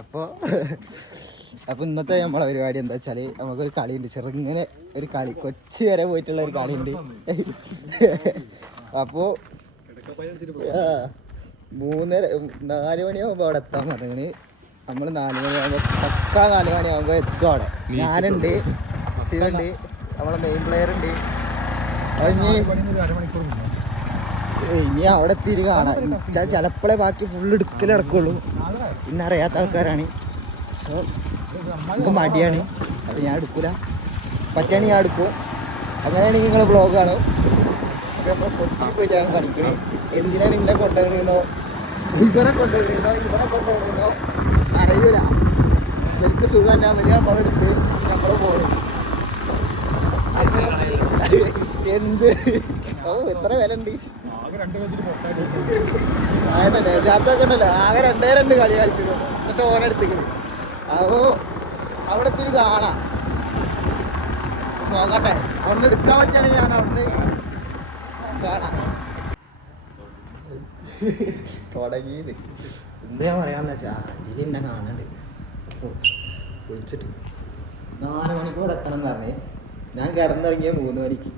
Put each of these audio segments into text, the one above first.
അപ്പോൾ ഇന്നത്തെ നമ്മളെ പരിപാടി എന്താ വെച്ചാൽ നമുക്കൊരു കളിയുണ്ട്, ചെറുങ്ങനെ ഒരു കളി, കൊച്ചി വരെ പോയിട്ടുള്ള ഒരു കളിയുണ്ട്. അപ്പോൾ 4 മണിയാകുമ്പോൾ അവിടെ എത്താൻ പറഞ്ഞിങ്ങനെ. നമ്മൾ 4 മണിയാകുമ്പോൾ പക്കാ 4 മണിയാകുമ്പോൾ എത്തും അവിടെ. ഞാനുണ്ട്, ശിവുണ്ട്, നമ്മളെ മെയിൻ പ്ലെയർ ഉണ്ട്. ഇനി അവിടെ എത്തിയിട്ട് കാണാം. ചിലപ്പോഴേ ബാക്കി ഫുള്ള് എടുക്കൽ നടക്കുള്ളൂ. പിന്നെ അറിയാത്ത ആൾക്കാരാണ്, സോ എനിക്ക് മടിയാണ്. അപ്പോൾ ഞാൻ എടുക്കില്ല. പറ്റുകയാണെങ്കിൽ ഞാൻ എടുക്കും. അങ്ങനെയാണെങ്കിൽ നിങ്ങൾ വ്ളോഗ് കാണും. അപ്പോൾ നമ്മൾ കൊച്ചി പോയിട്ടാണ് കളിക്കുന്നത്. എന്തിനാണ് ഇന്നെ കൊണ്ടുവരുന്നോ, ഇവരെ കൊണ്ടുവരുന്നോ അറിയൂല. എനിക്ക് സുഖമല്ല, അവർ നമ്മളെടുത്ത് നമ്മൾ പോകും. എന്ത് എത്ര വില ഉണ്ട്? അതന്നെ ജാത്തൊക്കെ ഉണ്ടല്ലോ, ആകെ 2 കളി കളിച്ചിട്ടു. എന്നിട്ട് ഓനെടുത്തിക്കണം. അപ്പോൾ അവിടെ എത്തി കാണാം, നോക്കട്ടെ. അവിടുന്ന് എടുക്കാൻ പറ്റുകയാണെങ്കിൽ ഞാൻ അവിടുന്ന് കാണാം. തുടങ്ങിയത് എന്താ പറയാന്ന് വെച്ചാൽ ഇതിൽ എന്നെ കാണണ്ട് വിളിച്ചിട്ട് 4 മണിക്കൂർ എത്തണം എന്ന് പറഞ്ഞ് ഞാൻ കിടന്നിറങ്ങിയ 3 മണിക്ക്.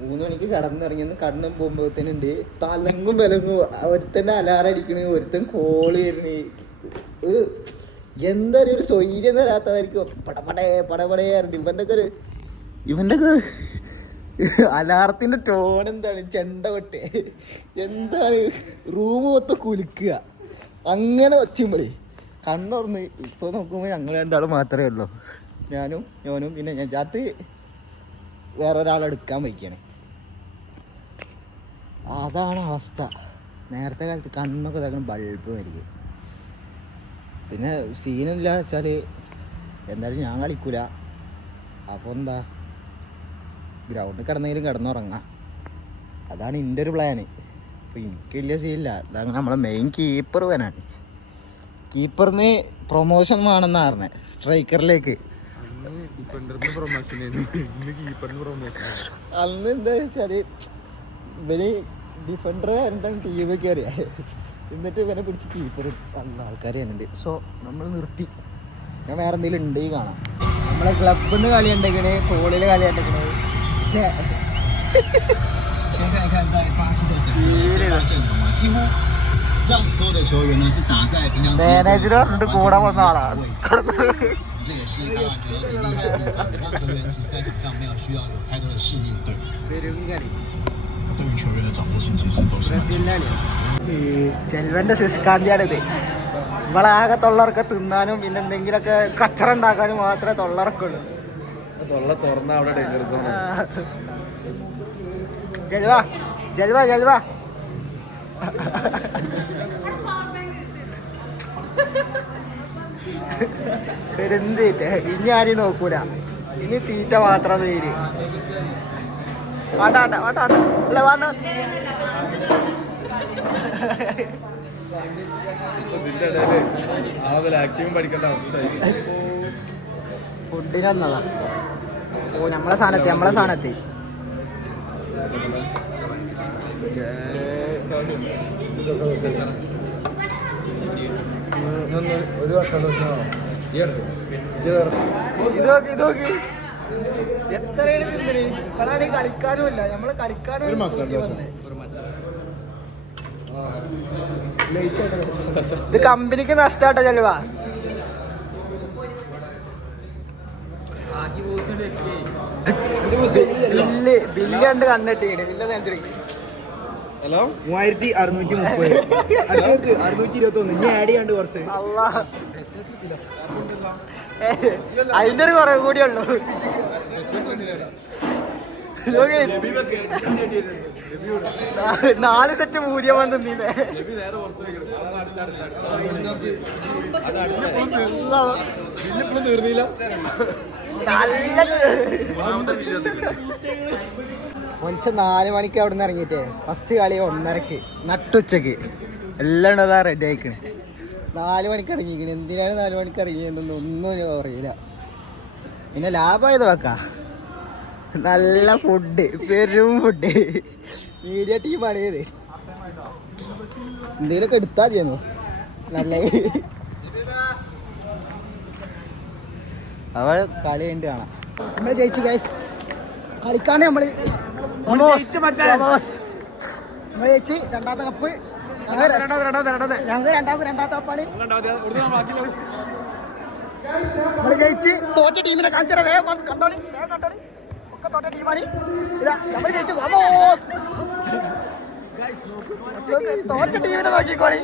3 മണിക്ക് കിടന്നിറങ്ങിയെന്ന് കണ്ണും പോകുമ്പോഴത്തേനുണ്ട് തലങ്ങും വിലങ്ങും. ഒരുത്തൻ്റെ അലാറം അടിക്കണേ, ഒരുത്തൻ കോള് വരുന്നേ. ഒരു എന്താ ഒരു സ്വൈര്യം തരാത്തവർക്ക് പടപടയായിരുന്നു. ഇവൻ്റെ ഒക്കെ അലാറത്തിൻ്റെ ടോൺ എന്താണ്, ചെണ്ട കൊട്ടെ എന്താണ്, റൂം മൊത്തം കുലുക്കുക. അങ്ങനെ വച്ചുമ്പോഴേ കണ്ണുറന്ന്. ഇപ്പോൾ നോക്കുമ്പോൾ ഞങ്ങൾ 2 മാത്രമേ ഉള്ളൂ, ഞാനും പിന്നെ ഞാൻ ജാത്ത് വേറൊരാളെടുക്കാൻ വയ്ക്കുകയാണ്. അതാണ് അവസ്ഥ. നേരത്തെ കാലത്ത് കണ്ണൊക്കെ ഇതാക്കണം ബൾബ് മരിക്കും. പിന്നെ സീനില്ല വെച്ചാൽ എന്തായാലും ഞാൻ കളിക്കൂല. അപ്പോൾ എന്താ, ഗ്രൗണ്ടിൽ കിടന്നെങ്കിലും കിടന്നുറങ്ങാം. അതാണ് എൻ്റെ ഒരു പ്ലാന്. അപ്പോൾ എനിക്ക് വലിയ സീനില്ല. അതാണ് നമ്മളെ മെയിൻ കീപ്പർ വേനാണ്. കീപ്പറിന് പ്രൊമോഷൻ വേണമെന്നാണ് പറഞ്ഞത്, സ്ട്രൈക്കറിലേക്ക്. അന്ന് എന്താ വെച്ചാൽ ഇവന് ഡിഫൻഡർ എന്താണ് ടീമൊക്കെ അറിയാം. എന്നിട്ട് ഇവനെ പിടിച്ച് കീപ്പർ നല്ല ആൾക്കാർ തന്നെയുണ്ട്. സോ നമ്മൾ നിർത്തി. ഞാൻ വേറെ എന്തെങ്കിലും ഉണ്ട് കാണാം. നമ്മളെ ക്ലബിൽ നിന്ന് കളി ഉണ്ടെങ്കിൽ ഫോണിൽ കളി ഉണ്ടെങ്കിൽ മാനേജർ പറഞ്ഞിട്ട് കൂടെ വന്ന ആളാണ്. ചെൽവന്റെ ശുഷ്കാന്തിയാണിത്. ഇവളാകെ തൊള്ളറക്കെ തിന്നാനും പിന്നെ എന്തെങ്കിലുമൊക്കെ കച്ചറ ഉണ്ടാക്കാനും മാത്രമേ തൊള്ളറക്കുള്ളൂ. ജൽവ പെരുന്തീറ്റ. ഇനി ആരും നോക്കൂല, ഇനി തീറ്റ മാത്രം പേര്. ഫുഡിനെന്നതാ. ഓ നമ്മളെ സ്ഥാനത്തി ഒരു വർഷം ഇതോക്കി എത്രയാണ് തിന്നല്. ഇപ്പോഴാണ് കളിക്കാനും ഇല്ല, നമ്മള് കളിക്കാനും. ഇത് കമ്പനിക്ക് നഷ്ടാട്ടോ ചെലവാ. ബില്ല് കണ്ട് കണ്ണെട്ടിയാണ്. ബില്ല് നേടിയെടുക്കും. ഹലോ 3630 621. ഇനി ആഡ് ചെയ്യാണ്ട് കുറച്ച്. അതിന്റെ ഒരു കുറവ് കൂടിയേ ഉള്ളൂ. 4 സെറ്റ് മൂല്യം വന്നില്ലേ. പൊലിച്ച 4 മണിക്ക് അവിടെ നിന്ന് ഇറങ്ങിയിട്ടേ ഫസ്റ്റ് കളി 1:30 നട്ടുച്ചക്ക് എല്ലാം ഉണ്ടതാ റെഡി ആയിക്കണേ. 4 മണിക്ക് ഇറങ്ങിക്കണേ. എന്തിനാണ് 4 മണിക്ക് ഇറങ്ങിയതെന്നൊന്നും ഒന്നും അറിയില്ല. പിന്നെ ലാഭമായത് വെക്കാം. നല്ല ഫുഡ്, പെരും ഫുഡ്. മീഡിയ ടീമാണ് ഇത്. എന്തെങ്കിലുമൊക്കെ എടുത്താൽ മതിയെന്നോ നല്ല അവ കളി ഉണ്ട് കാണാം. നമ്മൾ ജയിച്ചു ഗൈസ്. കളിക്കാണ്ട് നമ്മൾ ജയിച്ച് രണ്ടാമത്തെ കപ്പ് ഞങ്ങൾ രണ്ടാമത്തെ കപ്പാണ് നമ്മൾ ജയിച്ച്. തോറ്റ ടീമിനെ കാണിച്ചാൽ വേഗം കണ്ടോളി ഒക്കെ തോറ്റ ടീമാണ്. ഇതാ നമ്മൾ ജയിച്ചു. തോറ്റ ടീമിനെ നോക്കിക്കോളി.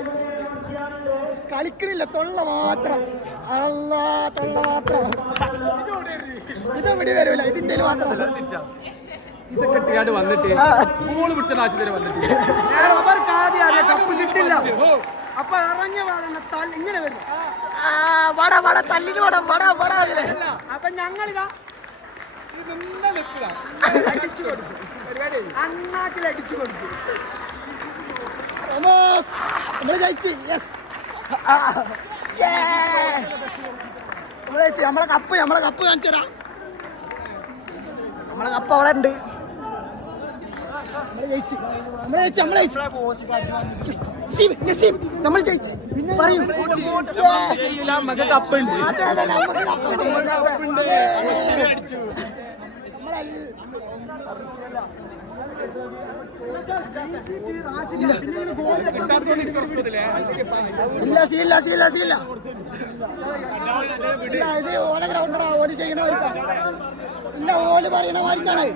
കളിക്കണില്ല, തൊള്ള മാത്രം. തൊള്ള മാത്രം. ഇതെവിടെ വരൂല, ഇതിന്റെ മാത്രമല്ല. ഇതൊക്കെ വന്നിട്ട് കപ്പ് കിട്ടില്ല. അപ്പൊ ഇറങ്ങിയ ഇങ്ങനെ വരും. തല്ലിന് അപ്പൊ ഞങ്ങളിതാ അടിച്ചു കൊടുക്കും, അണ്ണാക്കിൽ അടിച്ചു കൊടുക്കും. നമ്മള് ജയിച്ച്. നമ്മളെ കപ്പ് കാണിച്ചു തരാം. നമ്മളെ കപ്പ് അവിടെ ഉണ്ട്. നമ്മൾ ജയിച്ച് നമ്മൾ ജയിച്ച് പറയൂ. ഇത് ഓല ഗ്രൗണ്ടാ, ഓല് ചെയ്യണവർക്കാ. ഇല്ല, ഓല് പറയണമാർക്കാണ്.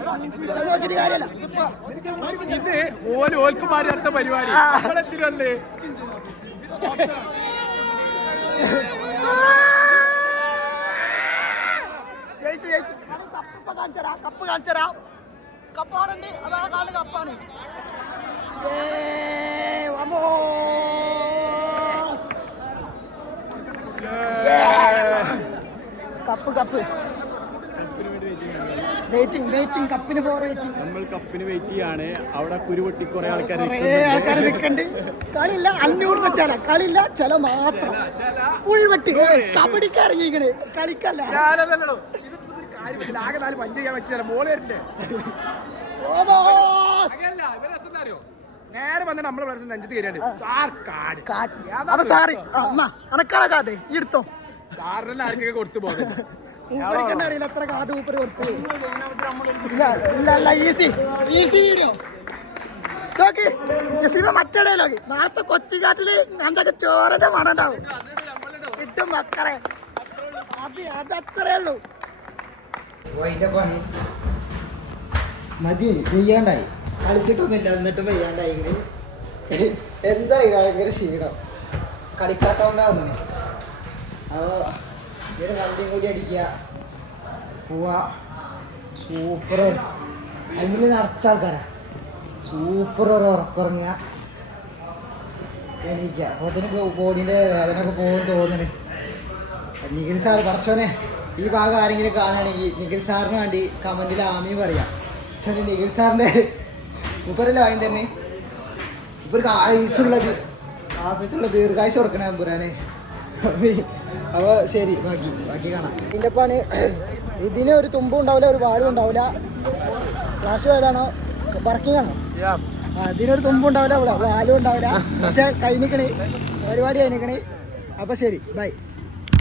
നോക്കിയിട്ട് കാര്യമല്ല. ഇത് ഓൽക്ക് മാറി അടുത്ത പരിപാടി കപ്പ് കാണിച്ചരാ. കപ്പാടുണ്ട്, അതാ കാല് കപ്പാണ്. കപ്പ് വെയിറ്റിംഗ് കപ്പിന് ഫോർ വെയിറ്റിംഗ്. നമ്മൾ കപ്പിന് വെയിറ്റ് ചെയ്യാണ്. അവിടെ കുരുപൊട്ടി കുറെ ആൾക്കാർ നിൽക്കണ്ട്. കളിയില്ല, 500 വെച്ചാല കളിയില്ല, ചില മാത്രം ഉൾവെട്ടി കബഡിക്കാരങ്ങിക്കണ്. കളിക്കല്ല. ആകെ 4 പഞ്ച് ചെയ്യാൻ പറ്റില്ല. മോളേരുണ്ട് നേരെ വന്നിട്ട് നമ്മളെ പ്രശ്നം നെഞ്ചത്ത് കയറിയാണ്. കാട്ടെ എടുത്തോ. സാറിനെല്ലാം ആർക്കൊക്കെ കൊടുത്തു പോകുന്നത് അറിയില്ല. എത്ര കാർഡ് ഊപ്പർ കൊടുത്തു. ഈസി വീഡിയോ മറ്റേടയിലോക്കി. നാളത്തെ കൊച്ചിക്കാട്ടില് എന്തൊക്കെ ചോരന്റെ മണം ഉണ്ടാവും. കിട്ടും മക്കളെ. അതത്രേ ഉള്ളൂ. പണി മതി. വെയ്യാണ്ടായി. കളിച്ചിട്ടൊന്നുമില്ല, എന്നിട്ടും വെയ്യാണ്ടായി. എന്താ ഭയങ്കര ക്ഷീണം. കളിക്കാത്തോണ്ടാവുന്നു. അപ്പോൾ ഇവിടെ വണ്ടിയും കൂടി അടിക്കുക, പോവാ. സൂപ്പർ. അതിൽ നിറച്ച ആൾക്കാരാ. സൂപ്പർ ഒരു ഉറക്കുറങ്ങുക, എണീക്കുക. അപ്പോൾ അതിന് ബോഡീൻ്റെ വേദന ഒക്കെ പോകുമെന്ന് തോന്നുന്നു. നിഖിൽ സാർ പഠിച്ചോനെ, ഈ ഭാഗം ആരെങ്കിലും കാണുകയാണെങ്കിൽ നിഖിൽ സാറിന് വേണ്ടി കമൻറ്റിൽ ആമയും പറയാം. പക്ഷെ നിഖിൽ സാറിൻ്റെ മൂപ്പരല്ല ആദ്യം തന്നെ ഇവർക്ക് ആയുസുള്ള ദീർഘായുസ് കൊടുക്കണേ അമ്പുരാനെ. അപ്പോൾ ശരി, ബാക്കി കാണാം. ഇതിൻ്റെ പണി ഇതിന് ഒരു തുമ്പും ഉണ്ടാവില്ല, ഒരു വാലും ഉണ്ടാവില്ല. ക്ലാസ് ഏതാണോ വർക്കിംഗ് ആണോ? അതിനൊരു തുമ്പും ഉണ്ടാവില്ല, വാലും ഉണ്ടാവില്ല. പക്ഷെ കൈ നിൽക്കണേ, പരിപാടി കൈ നിൽക്കണേ. അപ്പോൾ ശരി, ബൈ.